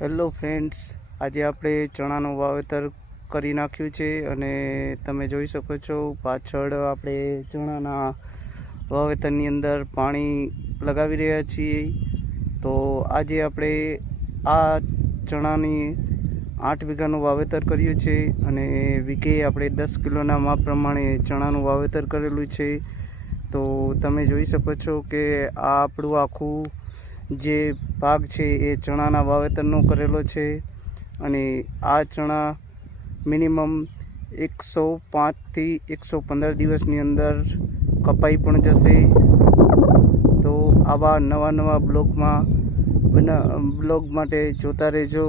Hello friends, આજે આપણે ચણાનું વાવેતર કરી નાખ્યું છે અને તમે જોઈ શકો છો પાછળ આપણે ચણાના વાવેતરની અંદર પાણી લગાવી રહ્યા છીએ. તો આજે આપણે આ ચણાની 8 વીઘાનું વાવેતર કર્યું છે અને વીઘે આપણે 10 કિલોના માપ પ્રમાણે ચણાનું વાવેતર કરેલું છે. તો તમે જોઈ શકો છો કે આ આપણું આખું જે ભાગ છે એ ચણાના વાવેતરનો કરેલો છે અને આ ચણા મિનિમમ 105 થી 115 દિવસની અંદર કપાઈ પણ જશે. તો આવા નવા બ્લોગ માટે જોતા રહેજો.